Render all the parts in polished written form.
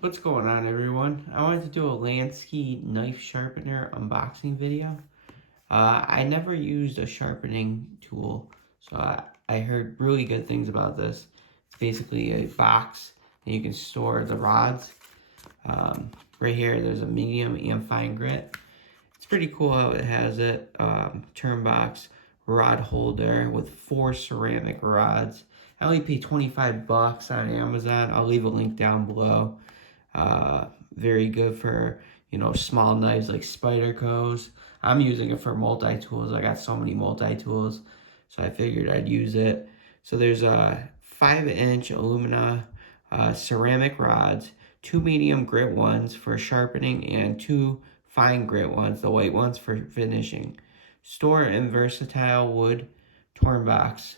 What's going on, everyone? I wanted to do a Lansky knife sharpener unboxing video. I never used a sharpening tool, so I heard really good things about this. It's basically a box and you can store the rods. Right here there's a medium and fine grit. It's pretty cool how it has it. Turnbox rod holder with 4 ceramic rods. I only paid 25 bucks on Amazon. I'll leave a link down below. Very good for, small knives like Spyderco's. I'm using it for multi-tools. I got so many multi-tools, so I figured I'd use it. So there's a 5-inch alumina ceramic rods, 2 medium grit ones for sharpening, and 2 fine grit ones, the white ones, for finishing. Store in versatile wood Turnbox.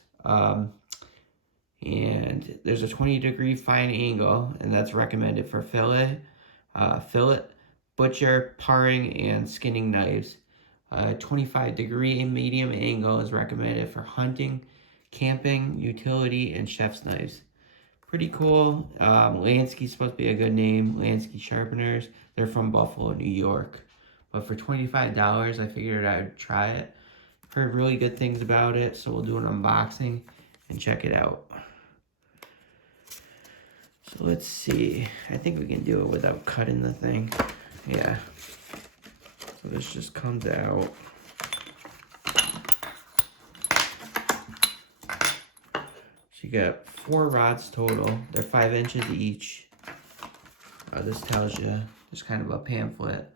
And there's a 20-degree fine angle, and that's recommended for fillet, butcher, paring, and skinning knives. 25-degree medium angle is recommended for hunting, camping, utility, and chef's knives. Pretty cool. Lansky's supposed to be a good name. Lansky Sharpeners. They're from Buffalo, New York. But for $25, I figured I'd try it. Heard really good things about it, so we'll do an unboxing and check it out. So let's see. I think we can do it without cutting the thing. Yeah. So this just comes out. So you got 4 rods total. They're 5 inches each. This tells you, just kind of a pamphlet.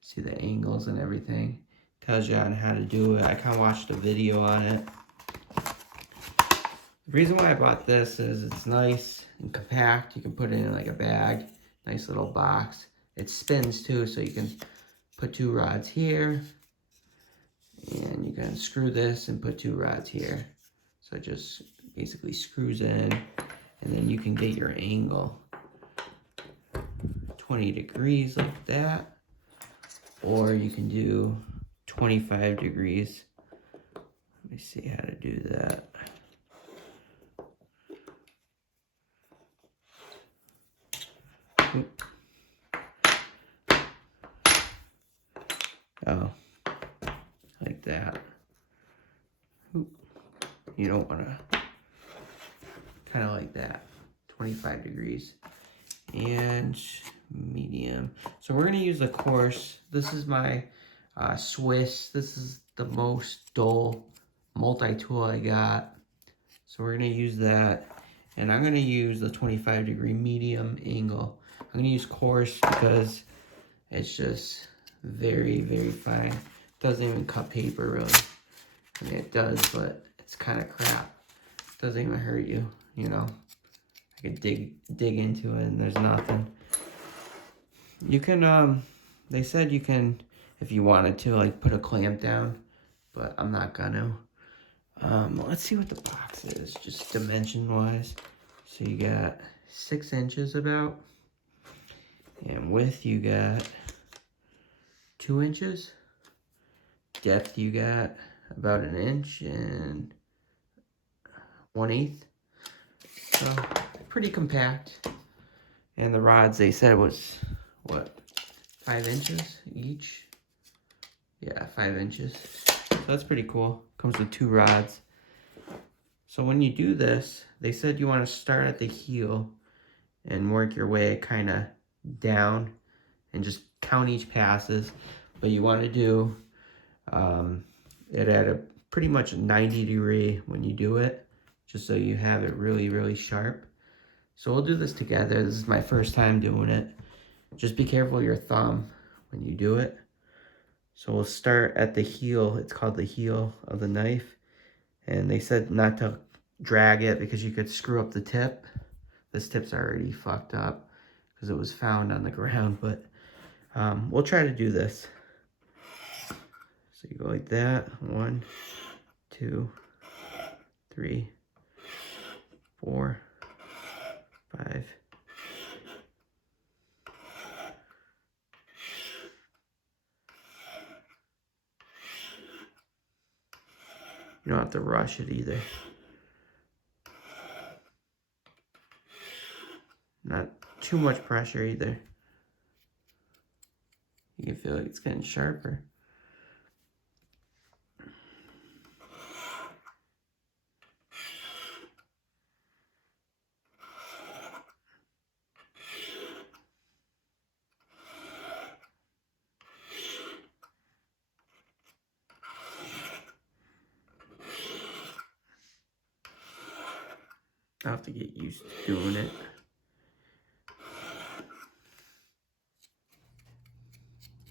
See the angles and everything. Tells you on how to do it. I kind of watched a video on it. The reason why I bought this is it's nice and compact. You can put it in like a bag. Nice little box. It spins too, so you can put 2 rods here. And you can screw this and put 2 rods here. So it just basically screws in. And then you can get your angle 20 degrees like that. Or you can do 25 degrees. Let me see how to do that. Oh, like that. You don't want to, kind of like that, 25 degrees. And medium. So we're going to use the coarse. This is my Swiss. This is the most dull multi-tool I got. So we're going to use that. And I'm going to use the 25-degree medium angle. I'm going to use coarse because it's just very, very fine. It doesn't even cut paper, really. I mean, it does, but it's kind of crap. It doesn't even hurt you, you know. I could dig into it and there's nothing. You can, they said you can, if you wanted to, like, put a clamp down, but I'm not gonna. Let's see what the box is, just dimension-wise. So you got 6 inches about, and width you got 2 inches. Depth you got about 1 inch and 1/8. So pretty compact. And the rods, they said, was what, 5 inches each? Yeah, 5 inches. So that's pretty cool. Comes with 2 rods. So when you do this, they said you want to start at the heel and work your way kind of down and just count each passes. But you want to do it at a pretty much 90 degree when you do it, just so you have it really, really sharp. So we'll do this together. This is my first time doing it. Just be careful of your thumb when you do it. So we'll start at the heel. It's called the heel of the knife. And they said not to drag it because you could screw up the tip. This tip's already fucked up because it was found on the ground, but we'll try to do this. So you go like that. 1, 2, 3, 4, 5. You don't have to rush it either. Not too much pressure either. You can feel like it's getting sharper. I'll have to get used to doing it.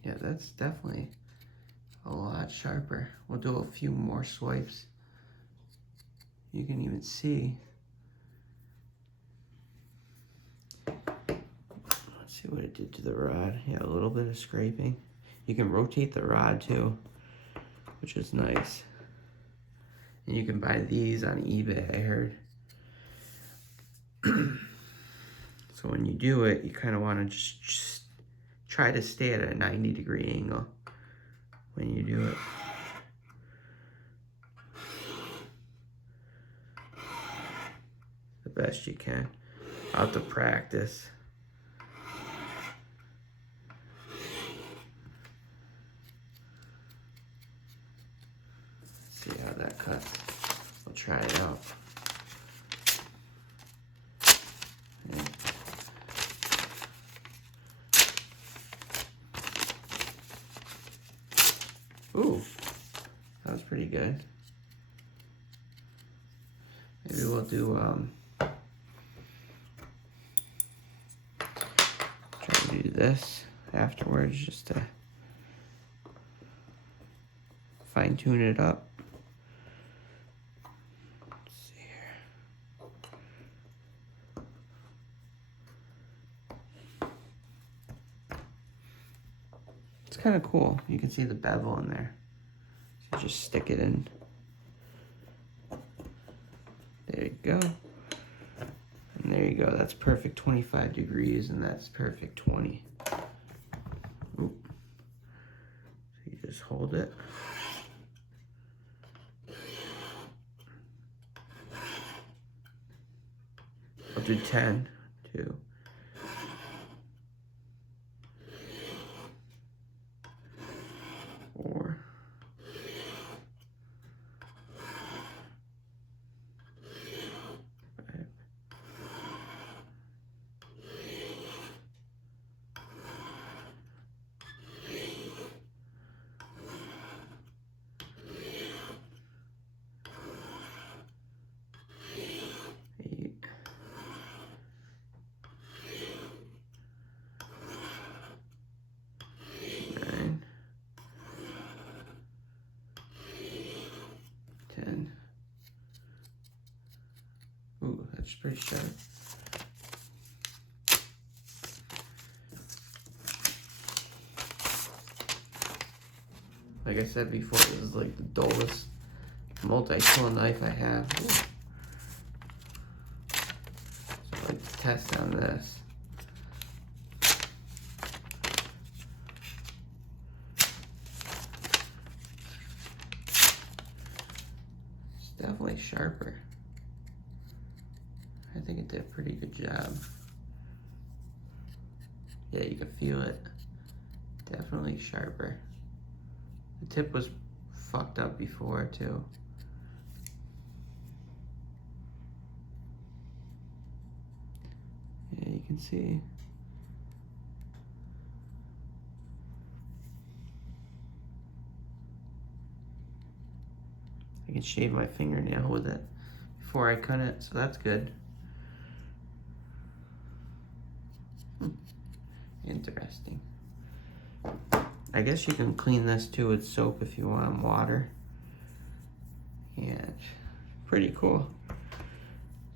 Yeah, that's definitely a lot sharper. We'll do a few more swipes. You can even see. Let's see what it did to the rod. Yeah, a little bit of scraping. You can rotate the rod too, which is nice. And you can buy these on eBay, I heard. So when you do it, you kind of want to just try to stay at a 90-degree angle when you do it. The best you can. I'll have to practice. Let's see how that cuts. I'll try it out. Ooh, that was pretty good. Maybe we'll do, try to do this afterwards just to fine tune it up. Let's see here. It's kind of cool. You can see the bevel in there. So just stick it in. There you go. And there you go. That's perfect 25 degrees, and that's perfect 20. Oop. So you just hold it. I'll do 10, 2. 4. 5. 8. 9. 10. Ooh, that's pretty sharp. Like I said before, this is like the dullest multi-tool knife I have. Ooh. So I like to test on this. It's definitely sharper. I think it did a pretty good job. Yeah, you can feel it. Definitely sharper. The tip was fucked up before too. Yeah, you can see. I can shave my fingernail with it before I cut it, so that's good. Interesting. I guess you can clean this too with soap if you want water. And pretty cool.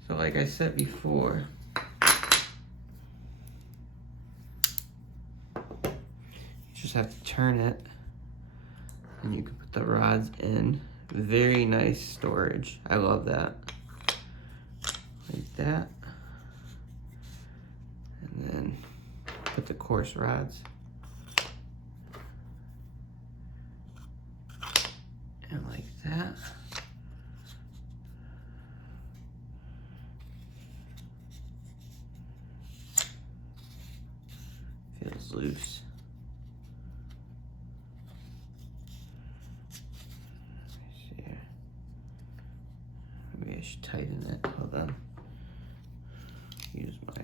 So like I said before, you just have to turn it and you can put the rods in. Very nice storage. I love that. Like that. And then put the coarse rods. And like that. Feels loose. Let me see. Maybe I should tighten it. Hold on. Use my,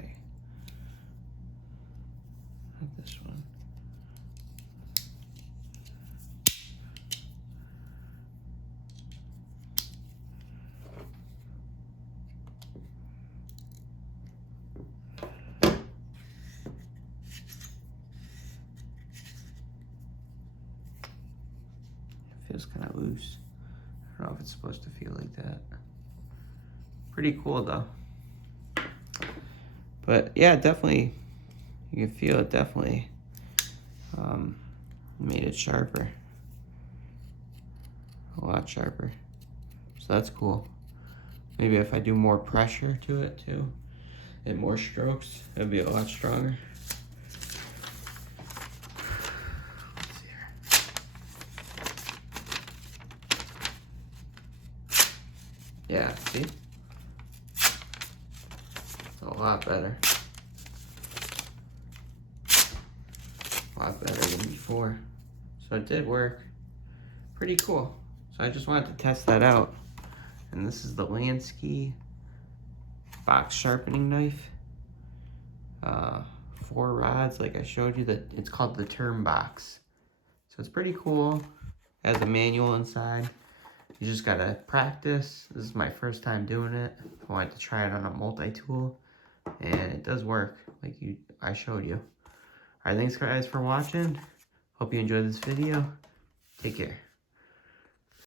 this one. Feels kind of loose. I don't know if it's supposed to feel like that. Pretty cool though. But yeah, definitely, you can feel it definitely made it sharper. A lot sharper. So that's cool. Maybe if I do more pressure to it too, and more strokes, it'll be a lot stronger. Let's see here. Yeah, see? It's a lot better. A lot better than before. So it did work. Pretty cool. So I just wanted to test that out. And this is the Lansky box sharpening knife. 4 rods, like I showed you, that it's called the Turnbox. So it's pretty cool. It has a manual inside. You just gotta practice. This is my first time doing it. I wanted to try it on a multi-tool, and it does work like I showed you. Alright, thanks guys for watching. Hope you enjoyed this video. Take care.